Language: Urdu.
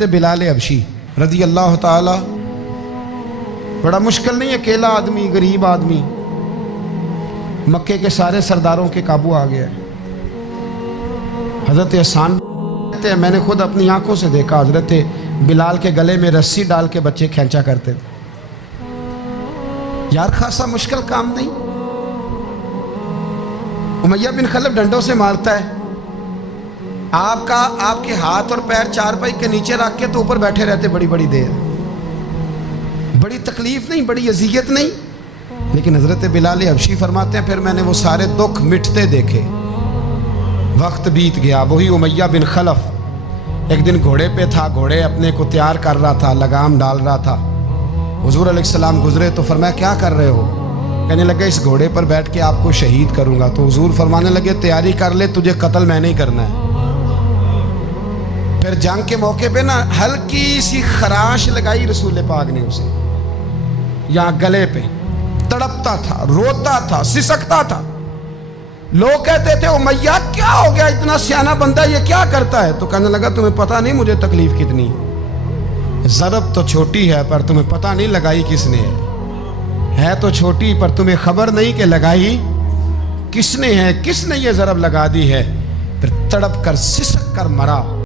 حضرت بلال حبشی رضی اللہ تعالی، بڑا مشکل نہیں، اکیلا آدمی، غریب آدمی، مکے کے سارے سرداروں کے قابو آ گیا ہے۔ حضرت حسان کہتے ہیں میں نے خود اپنی آنکھوں سے دیکھا، حضرت بلال کے گلے میں رسی ڈال کے بچے کھینچا کرتے تھے۔ یار خاصا مشکل کام نہیں۔ امیہ بن خلف ڈنڈوں سے مارتا ہے، آپ کے ہاتھ اور پیر چارپائی کے نیچے رکھ کے تو اوپر بیٹھے رہتے بڑی بڑی دیر، بڑی تکلیف نہیں، بڑی اذیت نہیں، لیکن حضرت بلال حبشی فرماتے ہیں پھر میں نے وہ سارے دکھ مٹتے دیکھے۔ وقت بیت گیا، وہی امیہ بن خلف ایک دن گھوڑے پہ تھا، گھوڑے اپنے کو تیار کر رہا تھا، لگام ڈال رہا تھا۔ حضور علیہ السلام گزرے تو فرمایا کیا کر رہے ہو؟ کہنے لگے اس گھوڑے پر بیٹھ کے آپ کو شہید کروں گا۔ تو حضور فرمانے لگے تیاری کر لے، تجھے قتل میں نہیں کرنا ہے۔ پھر جنگ کے موقع پہ نا ہلکی سی خراش لگائی رسول پاک نے اسے، یہاں گلے پہ، تڑپتا تھا، روتا تھا، سسکتا تھا۔ لوگ کہتے تھے امیہ کیا ہو گیا، اتنا سیانہ بندہ یہ کیا کرتا ہے؟ تو کہنے لگا تمہیں پتہ نہیں مجھے تکلیف کتنی ہے، ضرب تو چھوٹی ہے پر تمہیں پتہ نہیں لگائی کس نے ہے تو چھوٹی پر تمہیں خبر نہیں کہ لگائی کس نے ہے، کس نے یہ ضرب لگا دی ہے۔ پھر تڑپ کر سسک کر مرا۔